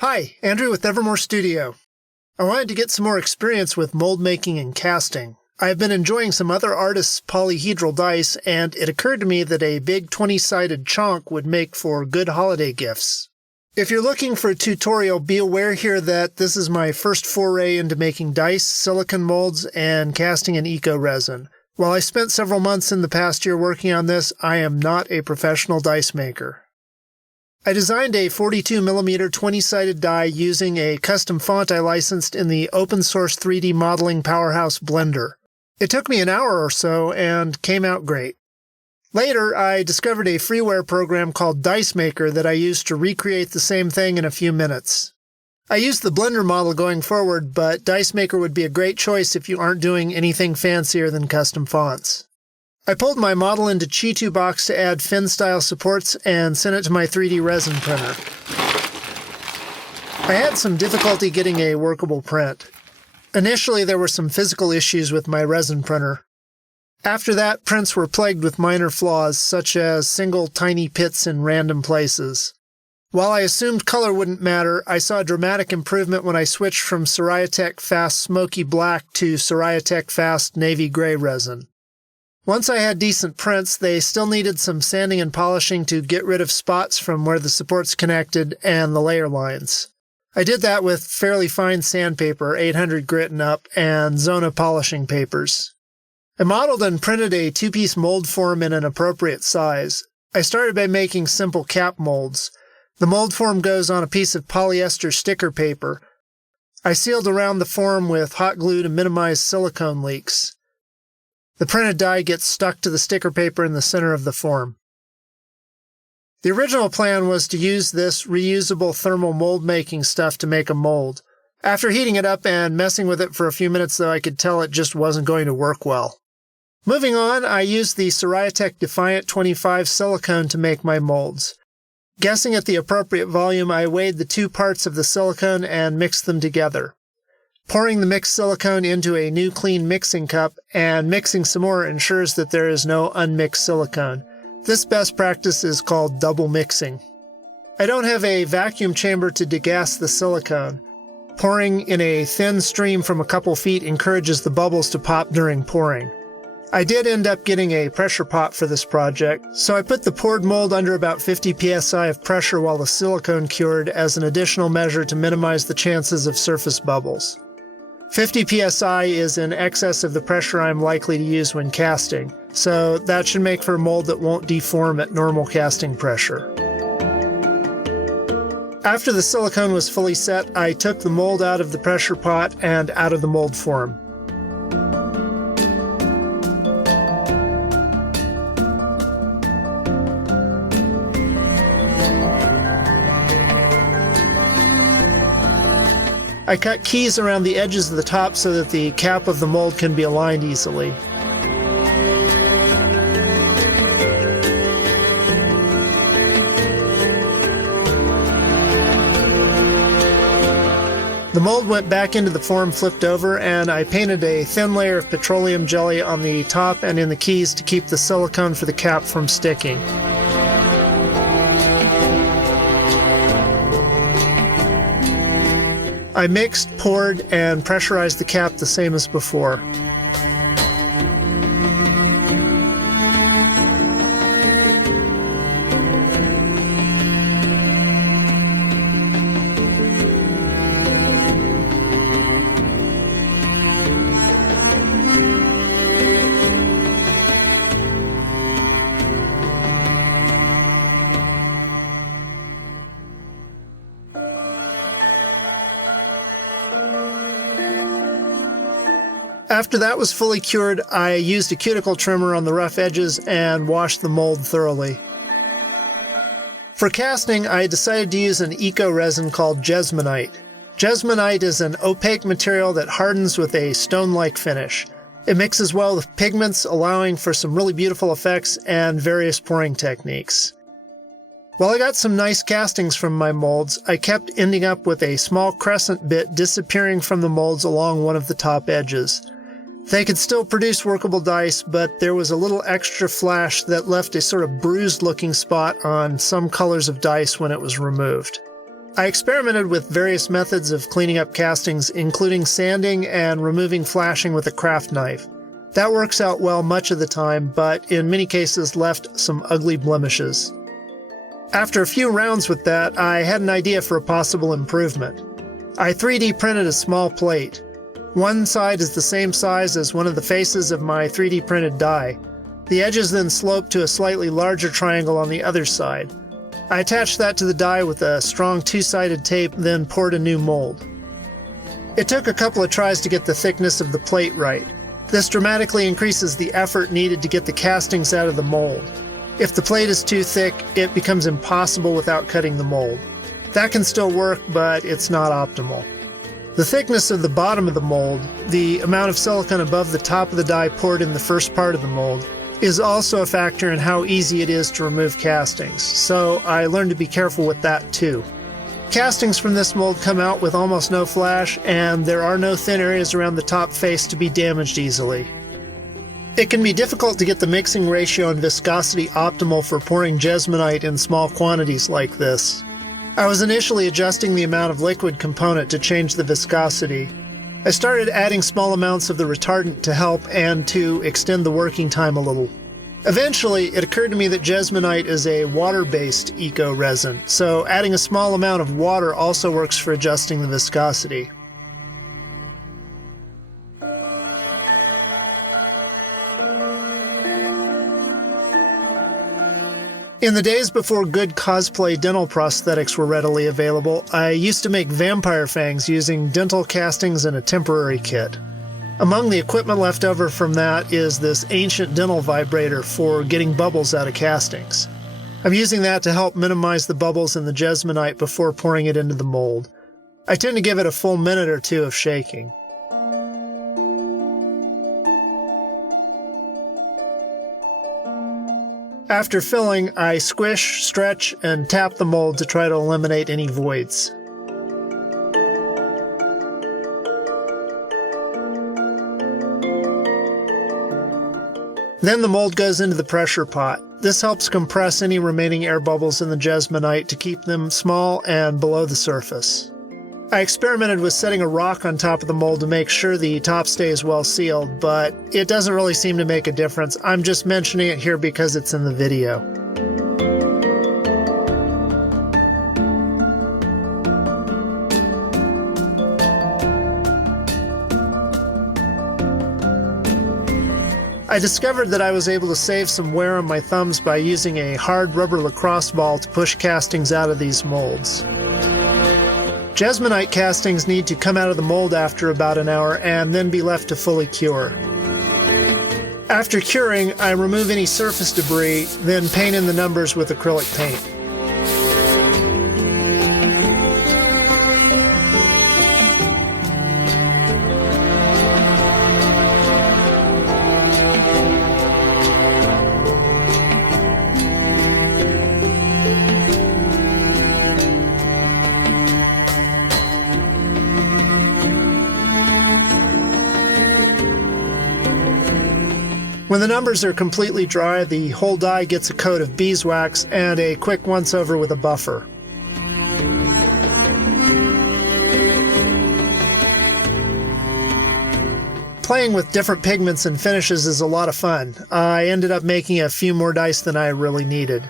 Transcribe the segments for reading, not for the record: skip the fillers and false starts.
Hi, Andrew with Evermore Studio. I wanted to get some more experience with mold making and casting. I've been enjoying some other artists' polyhedral dice, and it occurred to me that a big 20-sided chonk would make for good holiday gifts. If you're looking for a tutorial, be aware here that this is my first foray into making dice, silicone molds, and casting in eco-resin. While I spent several months in the past year working on this, I am not a professional dice maker. I designed a 42mm 20-sided die using a custom font I licensed in the open-source 3D modeling powerhouse Blender. It took me an hour or so and came out great. Later, I discovered a freeware program called Dice Maker that I used to recreate the same thing in a few minutes. I used the Blender model going forward, but Dice Maker would be a great choice if you aren't doing anything fancier than custom fonts. I pulled my model into Chi2 Box to add fin-style supports and sent it to my 3D resin printer. I had some difficulty getting a workable print. Initially, there were some physical issues with my resin printer. After that, prints were plagued with minor flaws, such as single tiny pits in random places. While I assumed color wouldn't matter, I saw a dramatic improvement when I switched from Soriatec Fast Smoky Black to Soriatec Fast Navy Gray resin. Once I had decent prints, they still needed some sanding and polishing to get rid of spots from where the supports connected and the layer lines. I did that with fairly fine sandpaper, 800 grit and up, and Zona polishing papers. I modeled and printed a two-piece mold form in an appropriate size. I started by making simple cap molds. The mold form goes on a piece of polyester sticker paper. I sealed around the form with hot glue to minimize silicone leaks. The printed die gets stuck to the sticker paper in the center of the form. The original plan was to use this reusable thermal mold making stuff to make a mold. After heating it up and messing with it for a few minutes, though, I could tell it just wasn't going to work well. Moving on, I used the Soriatec Defiant 25 silicone to make my molds. Guessing at the appropriate volume, I weighed the two parts of the silicone and mixed them together. Pouring the mixed silicone into a new clean mixing cup and mixing some more ensures that there is no unmixed silicone. This best practice is called double mixing. I don't have a vacuum chamber to degas the silicone. Pouring in a thin stream from a couple feet encourages the bubbles to pop during pouring. I did end up getting a pressure pot for this project, so I put the poured mold under about 50 psi of pressure while the silicone cured as an additional measure to minimize the chances of surface bubbles. 50 psi is in excess of the pressure I'm likely to use when casting, so that should make for a mold that won't deform at normal casting pressure. After the silicone was fully set, I took the mold out of the pressure pot and out of the mold form. I cut keys around the edges of the top so that the cap of the mold can be aligned easily. The mold went back into the form flipped over, and I painted a thin layer of petroleum jelly on the top and in the keys to keep the silicone for the cap from sticking. I mixed, poured, and pressurized the cap the same as before. After that was fully cured, I used a cuticle trimmer on the rough edges and washed the mold thoroughly. For casting, I decided to use an eco-resin called Jesmonite. Jesmonite is an opaque material that hardens with a stone-like finish. It mixes well with pigments, allowing for some really beautiful effects and various pouring techniques. While I got some nice castings from my molds, I kept ending up with a small crescent bit disappearing from the molds along one of the top edges. They could still produce workable dice, but there was a little extra flash that left a sort of bruised-looking spot on some colors of dice when it was removed. I experimented with various methods of cleaning up castings, including sanding and removing flashing with a craft knife. That works out well much of the time, but in many cases left some ugly blemishes. After a few rounds with that, I had an idea for a possible improvement. I 3D printed a small plate. One side is the same size as one of the faces of my 3D printed die. The edges then sloped to a slightly larger triangle on the other side. I attached that to the die with a strong two-sided tape, then poured a new mold. It took a couple of tries to get the thickness of the plate right. This dramatically increases the effort needed to get the castings out of the mold. If the plate is too thick, it becomes impossible without cutting the mold. That can still work, but it's not optimal. The thickness of the bottom of the mold, the amount of silicone above the top of the die poured in the first part of the mold, is also a factor in how easy it is to remove castings, so I learned to be careful with that too. Castings from this mold come out with almost no flash, and there are no thin areas around the top face to be damaged easily. It can be difficult to get the mixing ratio and viscosity optimal for pouring Jesmonite in small quantities like this. I was initially adjusting the amount of liquid component to change the viscosity. I started adding small amounts of the retardant to help and to extend the working time a little. Eventually, it occurred to me that Jesmonite is a water-based eco-resin, so adding a small amount of water also works for adjusting the viscosity. In the days before good cosplay dental prosthetics were readily available, I used to make vampire fangs using dental castings and a temporary kit. Among the equipment left over from that is this ancient dental vibrator for getting bubbles out of castings. I'm using that to help minimize the bubbles in the Jesmonite before pouring it into the mold. I tend to give it a full minute or two of shaking. After filling, I squish, stretch, and tap the mold to try to eliminate any voids. Then the mold goes into the pressure pot. This helps compress any remaining air bubbles in the Jesmonite to keep them small and below the surface. I experimented with setting a rock on top of the mold to make sure the top stays well sealed, but it doesn't really seem to make a difference. I'm just mentioning it here because it's in the video. I discovered that I was able to save some wear on my thumbs by using a hard rubber lacrosse ball to push castings out of these molds. Jesmonite castings need to come out of the mold after about an hour and then be left to fully cure. After curing, I remove any surface debris, then paint in the numbers with acrylic paint. When the numbers are completely dry, the whole die gets a coat of beeswax and a quick once-over with a buffer. Playing with different pigments and finishes is a lot of fun. I ended up making a few more dice than I really needed.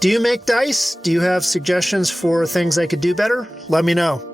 Do you make dice? Do you have suggestions for things I could do better? Let me know.